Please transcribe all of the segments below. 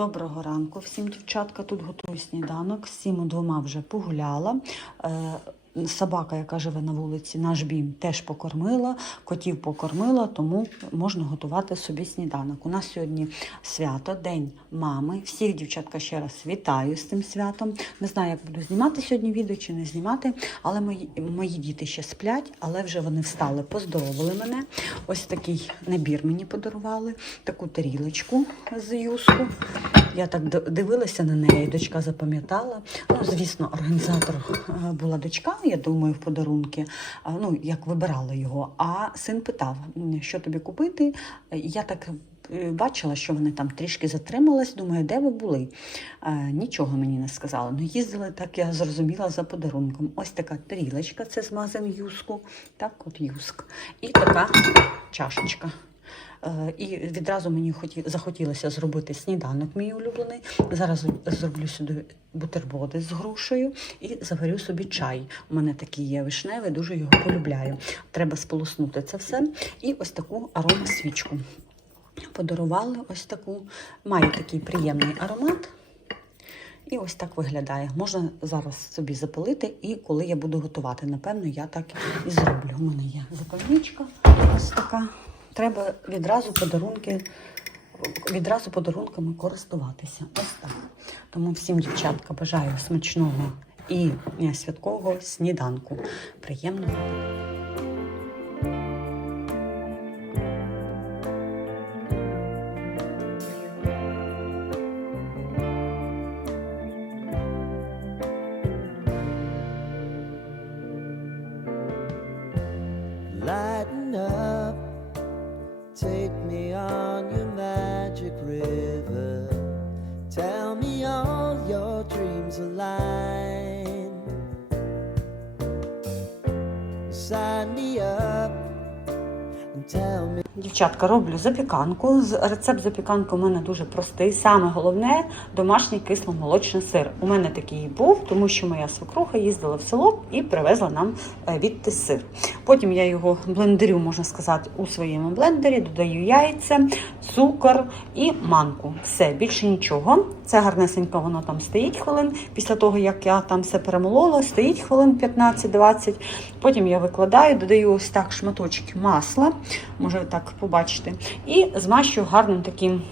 Доброго ранку всім, дівчатка. Тут готую сніданок. Всім двома вже погуляла. Собака, яка живе на вулиці, наш бім теж покормила, котів покормила, тому можна готувати собі сніданок. У нас сьогодні свято, День мами. Всіх дівчатка ще раз вітаю з цим святом. Не знаю, як буду знімати сьогодні відео чи не знімати, але мої, мої діти ще сплять, але вже вони встали, поздоровили мене. Ось такий набір мені подарували, таку тарілочку з юску. Я так дивилася на неї, дочка запам'ятала. Ну, звісно, організатор е, була дочка, я думаю, в подарунки. Ну, як вибирала його. А син питав, що тобі купити. Е, Я так. е, Бачила, що вони там трішки затримались. Думаю, де ви були? Е, нічого мені не сказали. Ну, їздили так, я зрозуміла за подарунком. Ось така тарілочка, це з Юску. Так, от Юск. І така чашечка. Е, І відразу мені хоті, захотілося зробити сніданок мій улюблений. Зараз зроблю сюди бутерброди з грушею і заварю собі чай. У мене такий є вишневий, дуже його полюбляю. Треба сполоснути це все. І ось таку аромасвічку. Подарували ось таку, має такий приємний аромат. І ось так виглядає. Можна зараз собі запалити, і коли я буду готувати, напевно, я так і зроблю. У мене є запальничка ось така. Треба відразу подарунки, відразу подарунками користуватися. Ось так. Тому всім, дівчатка, бажаю смачного і е, святкового сніданку. Приємного. Дівчатка, роблю запіканку. Рецепт запіканки у мене дуже простий. Саме головне домашній кисломолочний сир. У мене такий був, тому що моя свекруха їздила в село і привезла нам е, відти сир. Потім я його блендерю, можна сказати, у своєму блендері, додаю яйця, цукор і манку. Все, більше нічого. Це гарнесенько воно там стоїть хвилин. Після того, як я там все перемолола, стоїть хвилин 15-20. Потім я викладаю, додаю ось так шматочки масла, може так побачите, і змащую гарним таким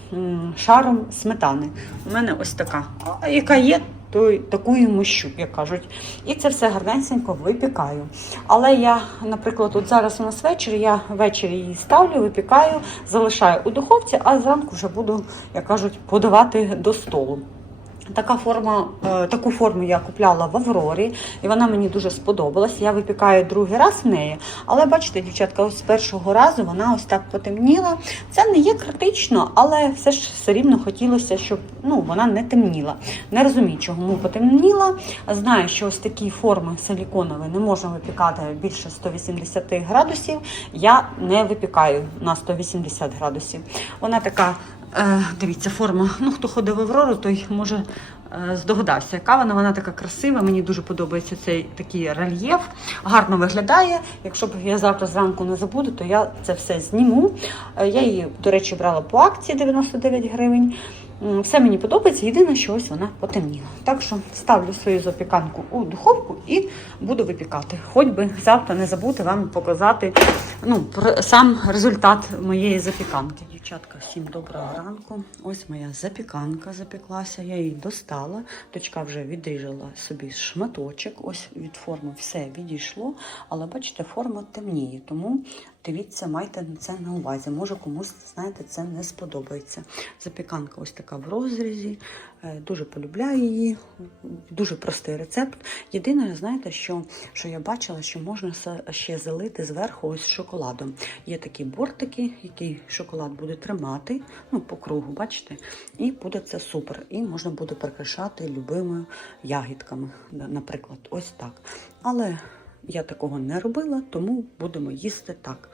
шаром сметани. У мене ось така, яка є. То і мощу, як кажуть. І це все гарненько випікаю. Але я, наприклад, от зараз у нас вечір, я ввечері її ставлю, випікаю, залишаю у духовці, а зранку вже буду, як кажуть, подавати до столу. Така форма, е, таку форму я купляла в Аврорі, і вона мені дуже сподобалась. Я випікаю другий раз в неї. Але бачите, дівчатка, ось з першого разу вона ось так потемніла. Це не є критично, але все ж все рівно хотілося, щоб ну, вона не темніла. Не розумію, чому потемніла. Знаю, що ось такі форми силіконові не можна випікати більше 180 градусів. Я не випікаю на 180 градусів. Вона така. Е, дивіться, форма. Ну, хто ходив в Аврору, той може е, здогадався, яка вона. Вона така красива. Мені дуже подобається цей такий рельєф. Гарно виглядає. Якщо б я завтра зранку не забуду, то я це все зніму. Е, я її, до речі, брала по акції 99 гривень. Все мені подобається, єдине, що ось вона потемніла. Так що ставлю свою запіканку у духовку і буду випікати. Хоч би завтра не забути вам показати ну, сам результат моєї запіканки. Дівчатка, всім доброго ранку. Ось моя запіканка запеклася. Я її достала. Дочка вже відрізала собі шматочок. Ось від форми все відійшло. Але бачите, форма темніє. Тому дивіться, майте це на увазі. Може комусь, знаєте, це не сподобається. Запіканка ось така в розрізі. Е, Дуже полюбляю її. Дуже простий рецепт. Єдине, знаєте, що, що я бачила, що можна ще залити зверху ось шоколадом. Є такі бортики, які шоколад буде тримати, ну, по кругу, бачите, і буде це супер. І можна буде прикрашати любими ягідками, наприклад, ось так. Але я такого не робила, тому будемо їсти так.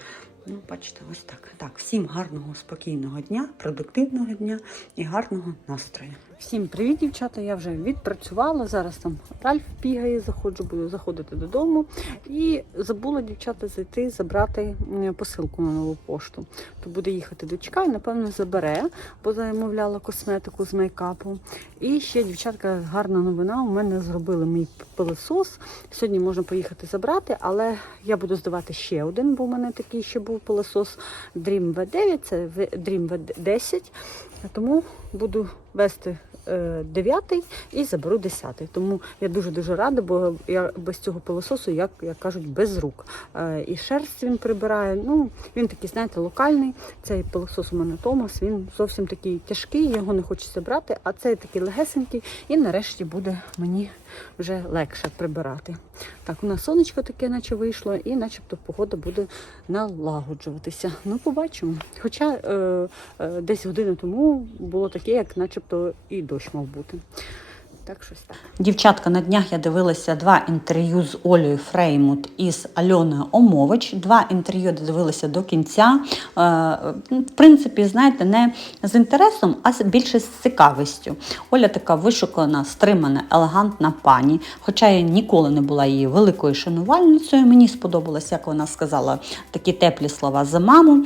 Ну, бачите, ось так. Так, всім гарного, спокійного дня, продуктивного дня і гарного настрою. Всім привіт, дівчата. Я вже відпрацювала. Зараз там Ральф бігає, заходжу, буду заходити додому. І забула дівчата зайти, забрати посилку на нову пошту. То буде їхати дочка і, напевно, забере, бо замовляла косметику з мейкапу. І ще, дівчатка, гарна новина. У мене зробили мій пилосос. Сьогодні можна поїхати забрати, але я буду здавати ще один, бо у мене такий ще був пилосос Dream V9, це Dream V10. Тому буду вести е, дев'ятий і заберу десятий. Тому я дуже дуже рада, бо я без цього пилососу, як, як кажуть, без рук. Е, і шерсть він прибирає. Ну, він такий, знаєте, локальний. Цей пилосос у мене Томас, він зовсім такий тяжкий, його не хочеться брати, а цей такий легесенький, і нарешті буде мені вже легше прибирати. Так, у нас сонечко таке, наче вийшло, і начебто погода буде налагоджуватися. Ну, побачимо. Хоча е, е, десь годину тому було таке, як начебто і дощ мав бути. Так, щось так. Дівчатка, на днях я дивилася два інтерв'ю з Олею Фреймут і з Альоною Омович. Два інтерв'ю дивилася до кінця. Е, В принципі, знаєте, не з інтересом, а більше з цікавістю. Оля така вишукана, стримана, елегантна пані. Хоча я ніколи не була її великою шанувальницею. Мені сподобалось, як вона сказала такі теплі слова за маму.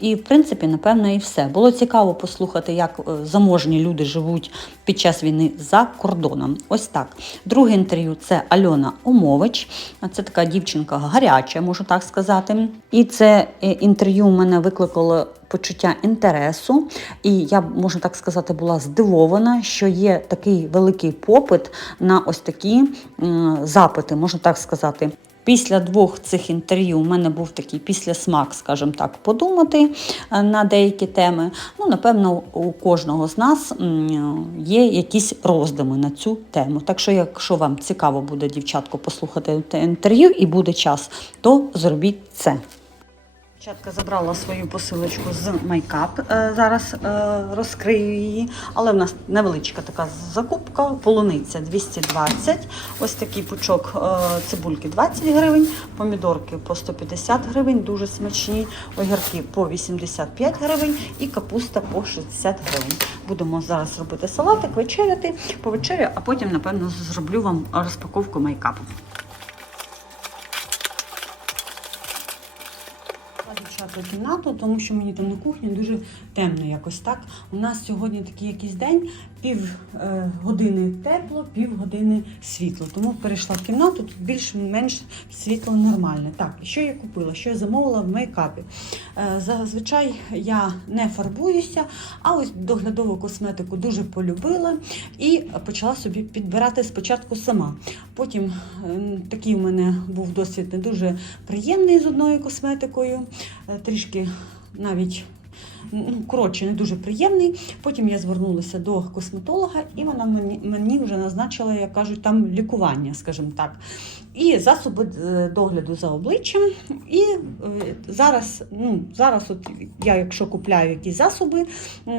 І, в принципі, напевно, і все. Було цікаво послухати, як е, заможні люди живуть під час війни за кордоном. Ось так. Друге інтерв'ю це Альона Омович. Це така дівчинка гаряча, можу так сказати. І це е, інтерв'ю у мене викликало почуття інтересу. І я, можна так сказати, була здивована, що є такий великий попит на ось такі запити, можна так сказати. Після двох цих інтерв'ю у мене був такий післясмак, скажімо так, подумати е, на деякі теми. Ну, напевно, у кожного з нас є якісь роздуми на цю тему. Так що, якщо вам цікаво буде, дівчатко, послухати те інтерв'ю і буде час, то зробіть це. Дівчатка забрала свою посилочку з майкап. Е, Зараз е, розкрию її. Але в нас невеличка така закупка. Полуниця 220. Ось такий пучок е, цибульки 20 гривень, помідорки по 150 гривень, дуже смачні, огірки по 85 гривень і капуста по 60 гривень. Будемо зараз робити салатик, вечеряти, повечерю, а потім, напевно, зроблю вам розпаковку майкапу. Дівчата кімнату, тому що мені там на кухні дуже темно якось так. У нас сьогодні такий якийсь день, пів е, години тепло, пів години світло. Тому перейшла в кімнату, тут більш-менш світло нормальне. Так, що я купила? Що я замовила в мейкапі? Е, зазвичай я не фарбуюся, а ось доглядову косметику дуже полюбила і почала собі підбирати спочатку сама. Потім такий у мене був досвід не дуже приємний з одною косметикою, е, трішки навіть. Коротше, не дуже приємний. Потім я звернулася до косметолога, і вона мені вже назначила, як кажуть, там лікування, скажімо так. І засоби е, догляду за обличчям. І е, зараз, ну, зараз, от я, якщо купляю якісь засоби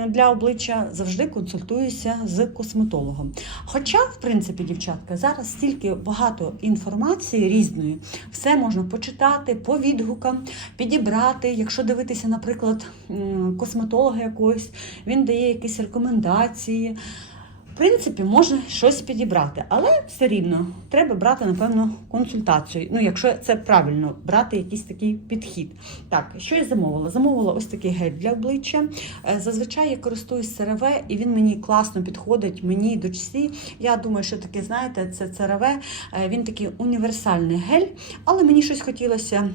для обличчя, завжди консультуюся з косметологом. Хоча, в принципі, дівчатка, зараз стільки багато інформації різної, все можна почитати по відгукам, підібрати. Якщо дивитися, наприклад, косметолога якогось, він дає якісь рекомендації. Принципі, можна щось підібрати, але все рівно треба брати, напевно, консультацію. Ну, якщо це правильно, брати якийсь такий підхід. Так, що я замовила? Замовила ось такий гель для обличчя. Е, Зазвичай я користуюсь ЦРВ, і він мені класно підходить, мені дочці. Я думаю, що таке, знаєте, це ЦРВ, е, він такий універсальний гель, але мені щось хотілося.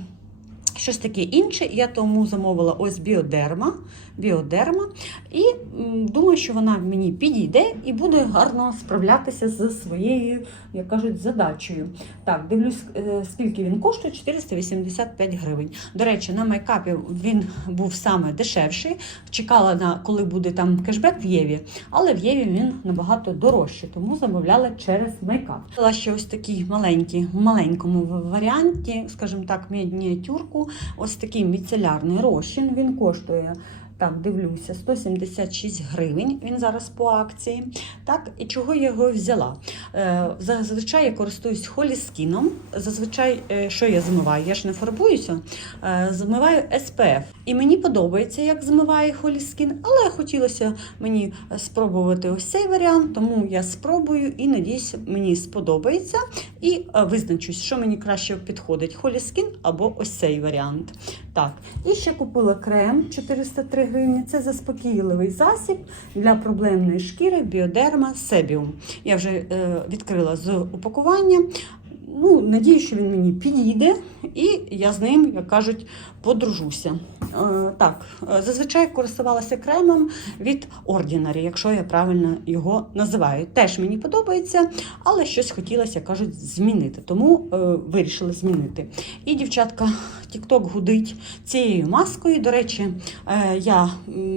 Щось таке інше, я тому замовила ось біодерма. Біодерма і думаю, що вона мені підійде і буде гарно справлятися з своєю, як кажуть, задачею. Так, дивлюсь, е, скільки він коштує 485 гривень. До речі, на майкапі він був саме дешевший. Чекала на коли буде там кешбек в Єві, але в Єві він набагато дорожчий, тому замовляла через майкап. Була ще ось такий маленький, в маленькому варіанті, скажімо так, мініатюрку. Ось такий міцелярний розчин. Він коштує Так, дивлюся, 176 гривень. Він зараз по акції. Так, і чого я його взяла? Е, зазвичай я користуюсь холіскіном. Зазвичай, е, що я змиваю? Я ж не фарбуюся, е, змиваю SPF. І мені подобається, як змиває холіскін, але хотілося мені спробувати ось цей варіант, тому я спробую і надіюсь, мені сподобається. І е, визначусь, що мені краще підходить: холіскін або ось цей варіант. Так, і ще купила крем 403 гривні. Це заспокійливий засіб для проблемної шкіри Біодерма Себіум. Я вже е, відкрила з упакування. Ну, надію, що він мені підійде, і я з ним, як кажуть, подружуся. Е, так, е, зазвичай користувалася кремом від Ordinary, якщо я правильно його називаю. Теж мені подобається, але щось хотілося, кажуть, змінити. Тому е, вирішила змінити. І дівчатка, TikTok гудить цією маскою. До речі, я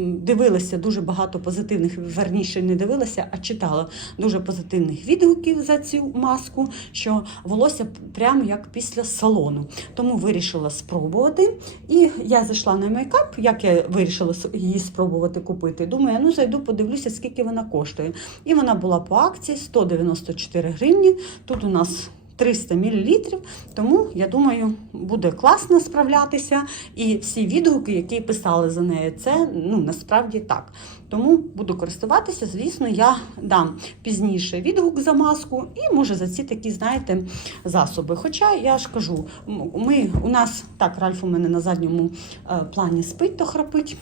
дивилася дуже багато позитивних, верніше не дивилася, а читала дуже позитивних відгуків за цю маску, що волосся прямо як після салону. Тому вирішила спробувати. І я зайшла на мейкап, як я вирішила її спробувати купити. Думаю, ну зайду, подивлюся, скільки вона коштує. І вона була по акції 194 гривні. Тут у нас 300 мл, тому я думаю, буде класно справлятися. І всі відгуки, які писали за неї, це ну насправді так. Тому буду користуватися. Звісно, я дам пізніше відгук за маску і може за ці такі, знаєте, засоби. Хоча я ж кажу, ми у нас так, Ральф у мене на задньому е, плані спить, то храпить.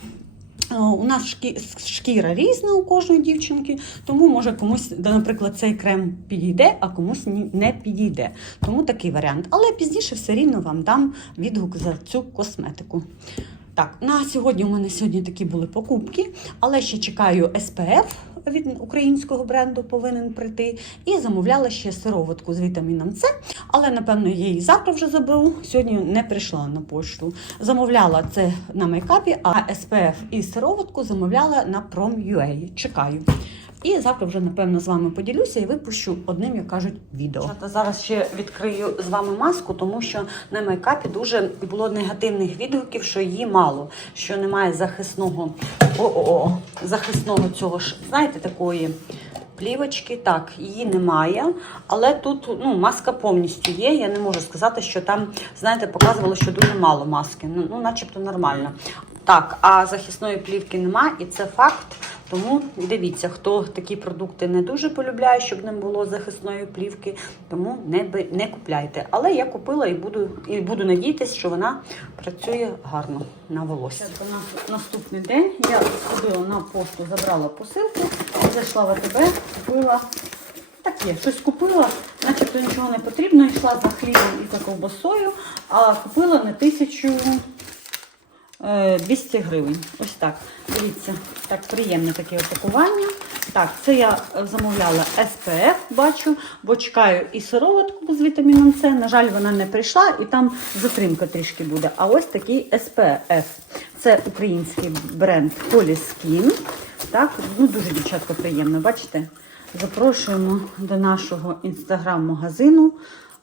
Е, У нас шкіра різна у кожної дівчинки, тому може комусь, наприклад, цей крем підійде, а комусь не підійде. Тому такий варіант. Але пізніше все рівно вам дам відгук за цю косметику. Так, на сьогодні у мене сьогодні такі були покупки, але ще чекаю СПФ від українського бренду повинен прийти. І замовляла ще сироватку з вітаміном С, але напевно я її завтра вже заберу. Сьогодні не прийшла на пошту. Замовляла це на мейкапі, а СПФ і сироватку замовляла на Prom.ua. Чекаю. І завтра вже, напевно, з вами поділюся і випущу одним, як кажуть, відео. Дівчата, Зараз ще відкрию з вами маску, тому що на мейкапі дуже було негативних відгуків, що її мало, що немає захисного о-о-о, захисного цього ж, знаєте, такої. Плівочки, так, її немає, але тут ну, маска повністю є. Я не можу сказати, що там, знаєте, показувало, що дуже мало маски. Ну, ну начебто нормально. Так, а захисної плівки немає, і це факт. Тому дивіться, хто такі продукти не дуже полюбляє, щоб не було захисної плівки, тому не, не купляйте. Але я купила і буду, і буду надіятися, що вона працює гарно на волосся. Наступний день я сходила на пошту, забрала посилку, зайшла в АТБ, купила таке, щось купила, начебто нічого не потрібно, йшла за хлібом і за ковбасою, а купила на тисячу. Е, 200 гривень. Ось так. Дивіться, так приємне таке опакування. Так, це я е, замовляла SPF, бачу, бо чекаю і сироватку з вітаміном С. На жаль, вона не прийшла, і там затримка трішки буде. А ось такий SPF. Це український бренд Polyskin. Так, ну дуже дівчатка приємно, бачите? Запрошуємо до нашого інстаграм-магазину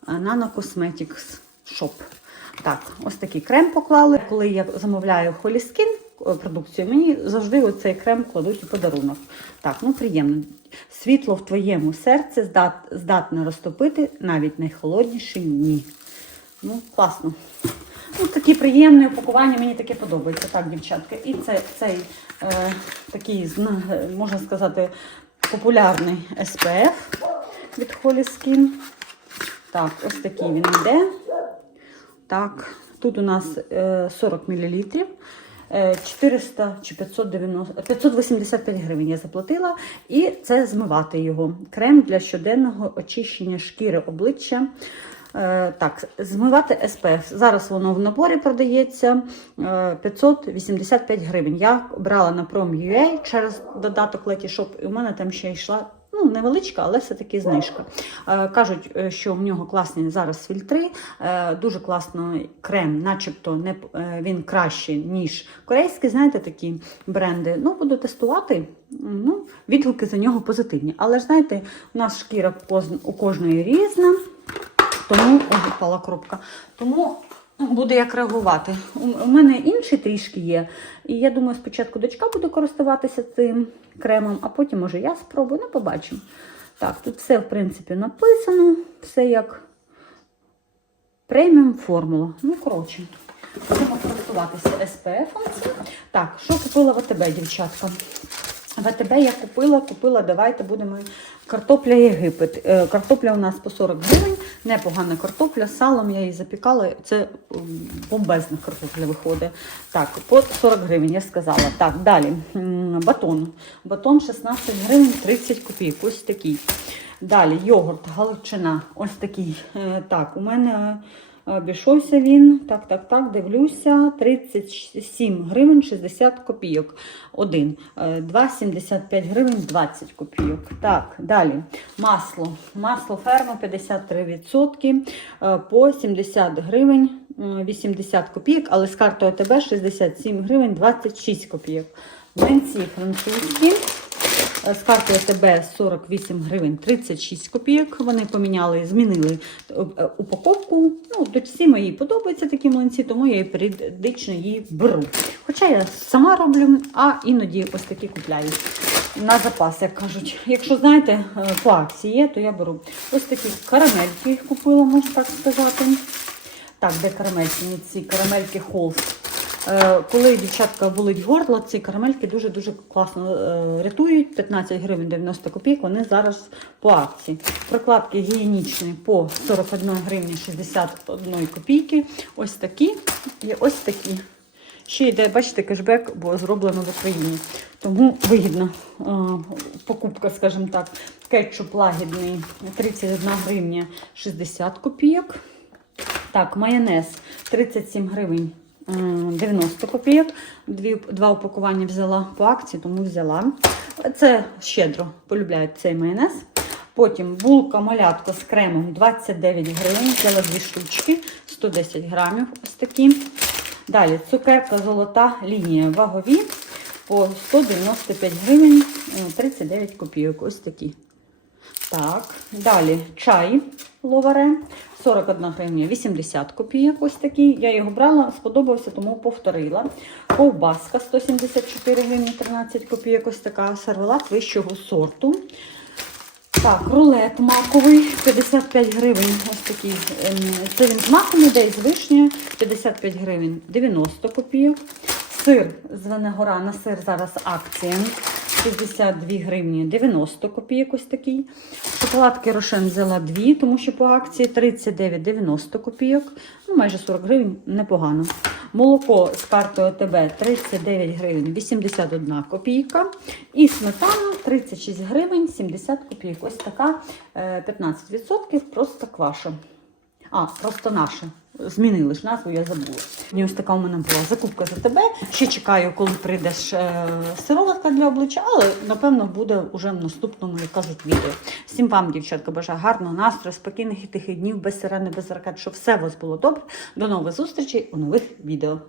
е, Nano Cosmetics Shop. Так, ось такий крем поклали. Коли я замовляю холіскін продукцію, мені завжди оцей крем кладуть у подарунок. Так, ну приємно. Світло в твоєму серці здат, здатне розтопити навіть найхолодніші дні. Ну, класно. Ну, такі приємне упакування, мені таке подобається. Так, дівчатка. І це, цей е, такий, можна сказати, популярний SPF від Holyskin. Так, ось такий він йде. Так, тут у нас е, 40 мл. 400 чи 590, 585 гривень я заплатила. І це змивати його. Крем для щоденного очищення шкіри обличчя. Е, так, змивати SPF. Зараз воно в наборі продається е, 585 гривень. Я брала на Prom.ua через додаток Letishop, і у мене там ще йшла ну, невеличка, але все-таки знижка. Е, Кажуть, е, що в нього класні зараз фільтри, е, дуже класний крем, начебто не, він кращий, ніж корейський, знаєте, такі бренди. Ну, буду тестувати. Ну, відгуки за нього позитивні. Але ж знаєте, у нас шкіра у кожної різна. Тому ой, кропка. Тому Буде як реагувати. У мене інший трішки є. І я думаю, спочатку дочка буде користуватися цим кремом, а потім, може, я спробую, ну побачимо. Так, тут все, в принципі, написано, все як преміум формула. Ну, коротше, будемо користуватися SPF. цим. Так, що купила в АТБ, дівчатка? В АТБ я купила, купила, давайте будемо. Картопля Єгипет. Е, Картопля у нас по 40 гривень, непогана картопля, салом я її запікала. Це бомбезна картопля виходить. Так, по 40 гривень, я сказала. Так, далі. Батон. Батон 16 гривень 30 копійок. Ось такий. Далі йогурт, галичина. Ось такий. Е, Так, у мене обійшовся він. Так, так, так, дивлюся. 37 гривень 60 копійок. Один. Е, 2,75 гривень 20 копійок. Так, далі. Масло. Масло ферма 53% е, по 70 гривень е, 80 копійок, але з картою АТБ 67 гривень 26 копійок. Млинці французькі. Е, З картою АТБ 48 гривень 36 копійок. Вони поміняли, змінили е, е, упаковку. Ну, дочці моїй подобаються такі млинці, тому я періодично її беру. Хоча я сама роблю, а іноді ось такі купляю. На запас, як кажуть. Якщо знаєте, по акції є, то я беру. Ось такі карамельки їх купила, можна так сказати. Так, де карамельки? Ці карамельки Холст. Е, Коли дівчатка болить горло, ці карамельки дуже-дуже класно е, рятують. 15 гривень 90 копійок, вони зараз по акції. Прокладки гігієнічні по 41 гривні 61 копійки. Ось такі і ось такі. Ще йде, бачите, кешбек, бо зроблено в Україні. Тому вигідна е, покупка, скажімо так. Кетчуп лагідний 31 гривня 60 копійок. Так, майонез 37 гривень 90 копійок. Дві, два упакування взяла по акції, тому взяла. Це щедро полюбляють цей майонез. Потім булка малятко з кремом 29 гривень. Взяла дві штучки, 110 грамів. Ось такі. Далі цукерка золота лінія вагові по 195 гривень 39 копійок. Ось такі. Так, далі чай ловаре 41 гривня 80 копійок. Ось такий. Я його брала, сподобався, тому повторила. Ковбаска 174 гривні 13 копійок. Ось така сервелат вищого сорту. Так, рулет маковий 55 гривень. Ось такий. ем, Це він з маком іде з вишнею 55 гривень 90 копійок. Сир з Венегора на сир зараз акція. 62 гривні 90 копійок ось такий. Шоколадки Рошен взяла 2, тому що по акції 39,90 копійок. Ну, майже 40 гривень, непогано. Молоко з картою АТБ 39 гривень 81 копійка. І сметана 36 гривень 70 копійок. Ось така е, 15% просто кваша. А, просто наше. Змінили ж назву, я забула. І ось така у мене була закупка за тебе. Ще чекаю, коли прийдеш е, сироватка для обличчя, але напевно буде уже в наступному, як кажуть, відео. Всім вам, дівчатка, бажаю гарного настрою, спокійних і тихих днів, без сирени, без ракет, щоб все у вас було добре. До нових зустрічей у нових відео.